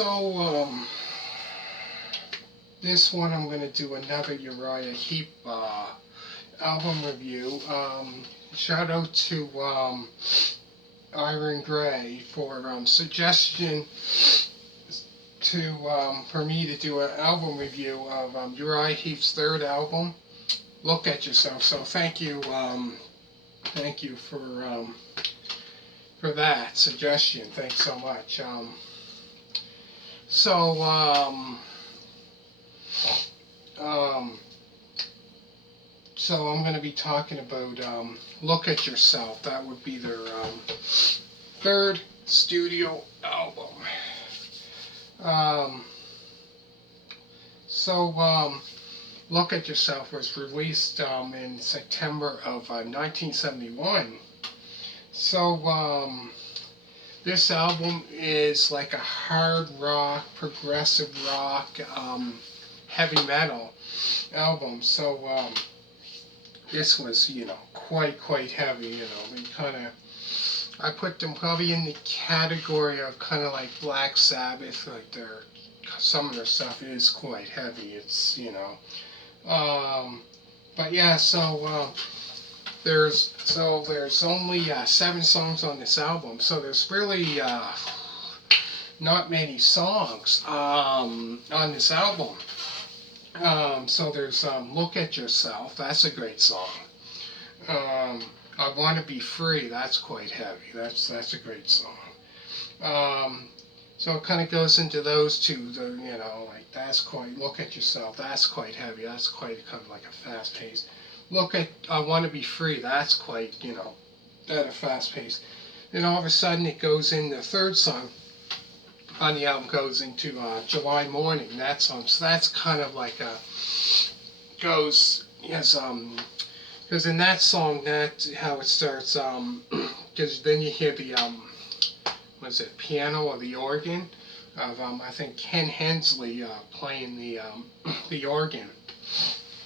So, this one I'm going to do another Uriah Heep album review. Shout out to Iron Gray for suggestion for me to do an album review of Uriah Heep's third album, Look at Yourself. So thank you for that suggestion. Thanks so much. So I'm going to be talking about Look at Yourself. That would be their third studio album. Look at Yourself was released in September of 1971. So this album is like a hard rock, progressive rock, heavy metal album. So this was, quite heavy. I put them probably in the category of kind of like Black Sabbath. Like some of their stuff is quite heavy. It's but yeah. So there's only 7 songs on this album. So there's really not many songs on this album. So there's Look at Yourself. That's a great song. I Want to Be Free. That's quite heavy. That's a great song. So it kind of goes into those two. Like that's quite. Look at Yourself. That's quite heavy. That's quite kind of like a fast pace. Look at I Want to Be Free. That's quite at a fast pace. Then all of a sudden it goes in the third song on the album goes into July Morning. That song. So that's kind of like goes because in that song, that's how it starts. Because then you hear the piano or the organ of I think Ken Hensley playing the organ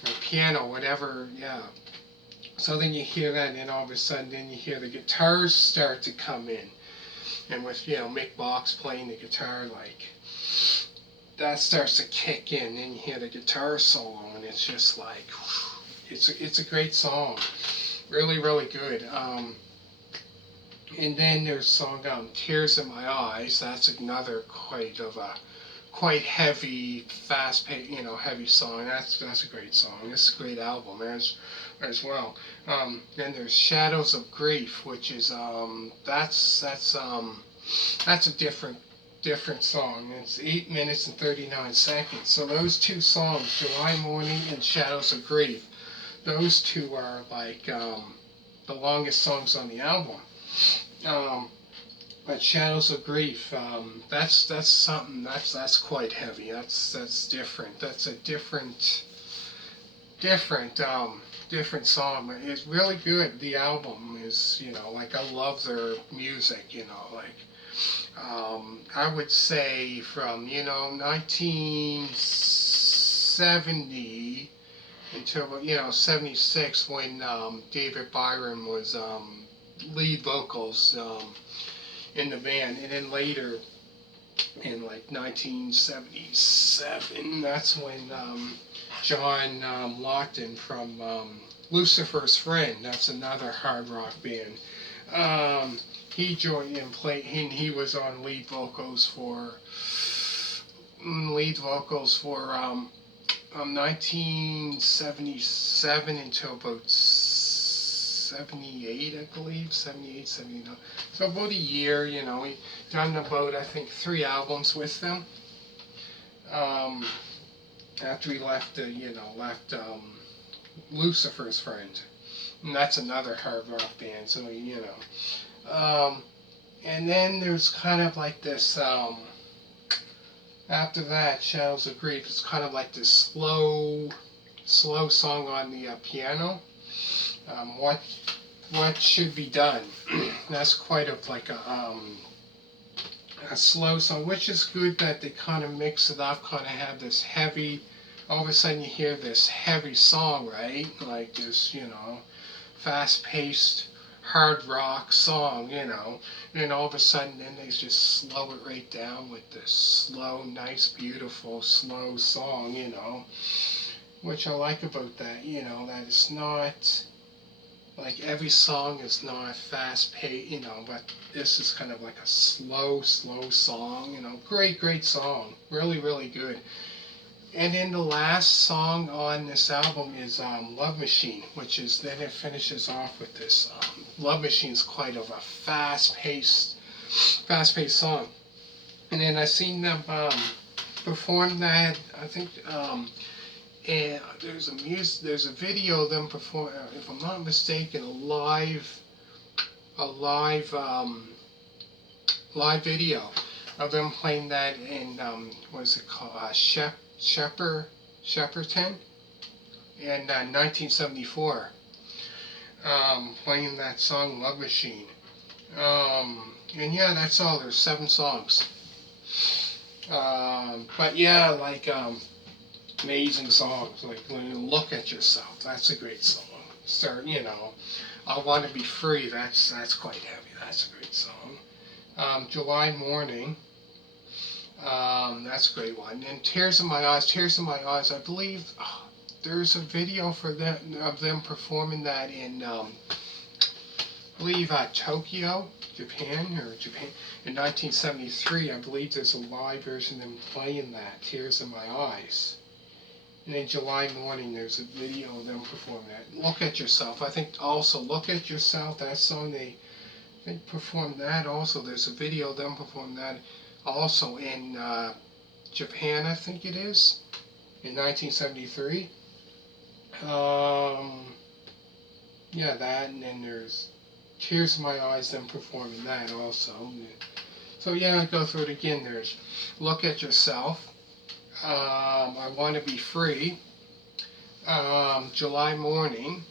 or piano, whatever. Yeah. So then you hear that, and then all of a sudden, then you hear the guitars start to come in, and with Mick Box playing the guitar, like that starts to kick in. Then you hear the guitar solo, and it's just like. It's a great song, really good. And then there's song Tears in My Eyes. That's another quite heavy, fast paced, heavy song. That's a great song. It's a great album as well. Then there's Shadows of Grief, which is that's a different song. It's 8 minutes and 39 seconds. So those two songs, July Morning and Shadows of Grief. Those two are like the longest songs on the album. But Shadows of Grief, that's something that's quite heavy. That's different. That's a different song. It's really good. The album is like I love their music. I would say from 1970. Until 76 when David Byron was lead vocals in the band, and then later in like 1977 that's when John Lawton from Lucifer's Friend, that's another hard rock band, he joined and played, and he was on lead vocals for 1977 until about 78, I believe, 78, 79. So about a year, we done about, I think, 3 albums with them. After we left Lucifer's Friend. And that's another hard rock band, so, and then there's kind of like this, after that, Shadows of Grief, is kind of like this slow song on the piano. What should be done? That's quite a slow song, which is good that they kind of mix it up, kind of have this heavy. All of a sudden, you hear this heavy song, right? Like this, fast-paced hard rock song, you know. And then all of a sudden, then they just slow it right down with this slow, nice, beautiful, slow song, you know. Which I like about that, you know, that it's not like every song is not fast paced, you know, but this is kind of like a slow, slow song, you know. Great, great song. Really, really good. And then the last song on this album is Love Machine, which is, then it finishes off with this. Love Machine's quite of a fast-paced song. And then I seen them perform that. I think and there's a video of them perform. If I'm not mistaken, a live video of them playing that in what is it called? Shepperton in 1974, playing that song Love Machine. And yeah, that's all. There's 7 songs. But yeah, like amazing songs. Like Look at Yourself. That's a great song. Start, you know. I Want to Be Free. That's quite heavy. That's a great song. July Morning. That's a great one. And Tears in My Eyes. Tears in My Eyes. I believe there's a video for them of them performing that in I believe Tokyo, Japan, in 1973. I believe there's a live version of them playing that Tears in My Eyes. And then July Morning, there's a video of them performing that. Look at Yourself. I think also Look at Yourself. That song they performed that also. There's a video of them performing that also in Japan, I think it is, in 1973. Yeah, that, and then there's Tears in My Eyes, them performing that also. So yeah, I go through it again. There's Look at Yourself. I Want to Be Free. July Morning.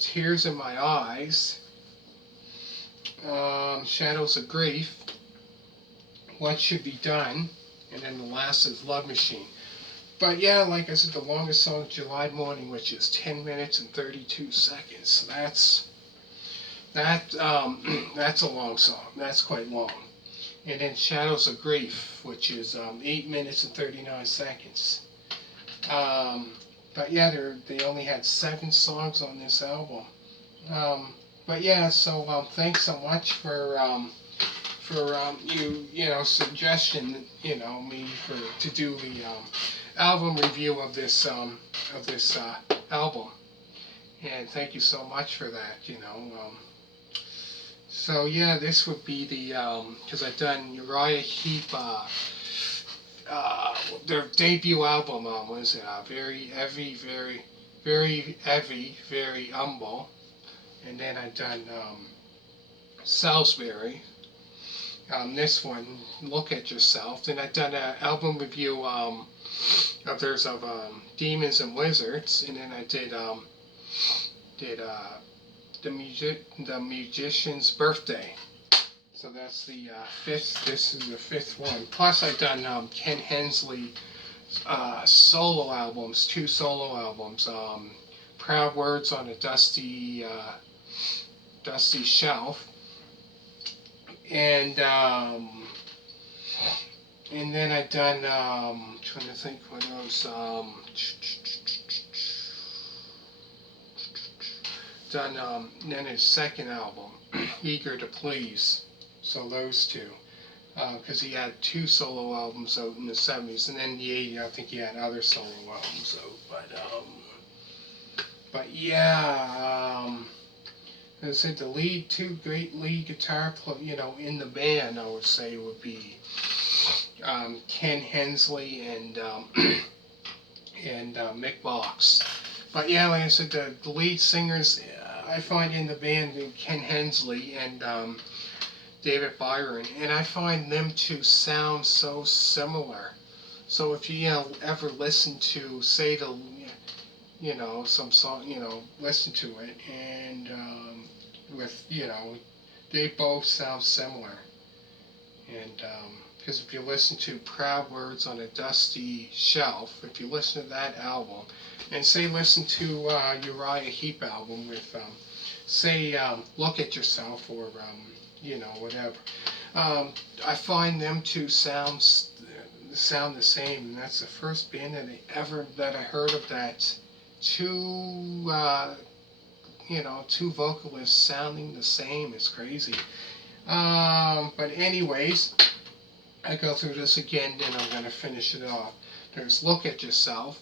Tears in My Eyes. Shadows of Grief. What Should Be Done. And then the last is Love Machine. But yeah, like I said, the longest song is July Morning, which is 10 minutes and 32 seconds. So that's a long song. That's quite long. And then Shadows of Grief, which is 8 minutes and 39 seconds. But yeah, they only had 7 songs on this album. But yeah, so thanks so much for you know, suggestion, you know, me to do the album review of this album. And thank you so much for that, you know. So yeah, this would be the because I've done Uriah Heep, their debut album. What is it? Very heavy, very humble. And then I've done Salisbury. This one, Look at Yourself. Then I've done an album review of theirs of Demons and Wizards, and then I did the Musician's Birthday. So that's the 5th. This is the 5th one. Plus I've done Ken Hensley solo albums, 2 solo albums. Proud Words on a Dusty Shelf. And then I've done trying to think what else. Done then his second album, Eager to Please. So those 2, because he had 2 solo albums out in the 70s, and then in the 80s I think he had other solo albums out. But yeah. As I said, the 2 great lead guitar players, you know, in the band, I would say would be Ken Hensley and Mick Box. But yeah, like I said, the lead singers I find in the band Ken Hensley and David Byron, and I find them 2 sound so similar. So if you ever listen to, say, you know, some song, you know, listen to it, and with, you know, they both sound similar. And because if you listen to Proud Words on a Dusty Shelf, if you listen to that album, and say listen to Uriah Heep album with say Look at Yourself, or whatever. I find them two sound the same, and that's the first band that I heard of that two two vocalists sounding the same. Is crazy. But anyways, I go through this again, and I'm going to finish it off. There's Look at Yourself,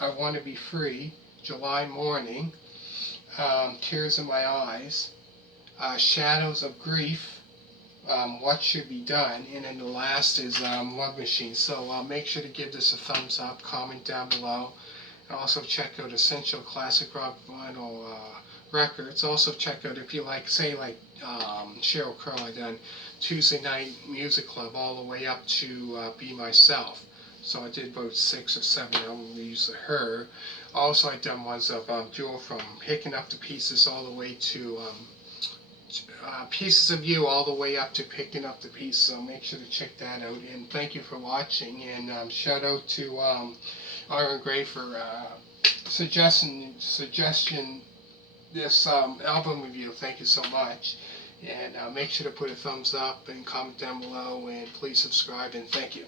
I Want to Be Free, July Morning, Tears in My Eyes, Shadows of Grief, What Should Be Done, and then the last is Love Machine. So make sure to give this a thumbs up, comment down below, and also check out Essential Classic Rock Vinyl Records. Also check out, if you like, say like Sheryl Crow, I done Tuesday Night Music Club all the way up to Be Myself. So I did about 6 or 7 albums of her. Also I done ones of Jewel, from Picking Up the Pieces all the way to Pieces of You, all the way up to Picking Up the Pieces. So make sure to check that out. And thank you for watching. And shout out to Iron Gray for suggestion this album review. Thank you so much. And make sure to put a thumbs up and comment down below, and please subscribe, and thank you.